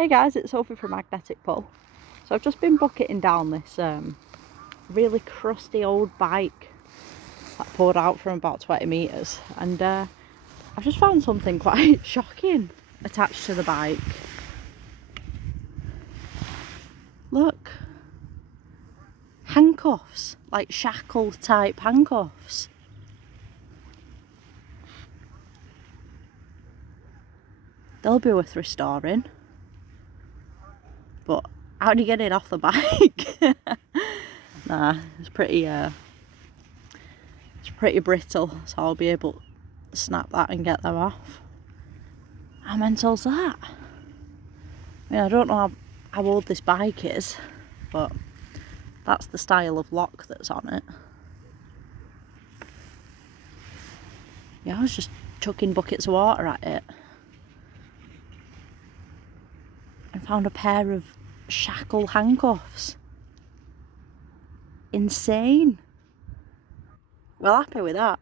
Hey guys, it's Sophie from Magnetic Pull. So I've just been bucketing down this really crusty old bike that poured out from about 20 metres, and I've just found something quite shocking attached to the bike. Look, handcuffs, like shackle type handcuffs. They'll be worth restoring. But how do you get it off the bike? Nah, it's pretty brittle, so I'll be able to snap that and get them off. How mental's that? I mean, I don't know how old this bike is, but that's the style of lock that's on it. Yeah, I was just chucking buckets of water at it and found a pair of shackle handcuffs. Insane. Well, happy with that.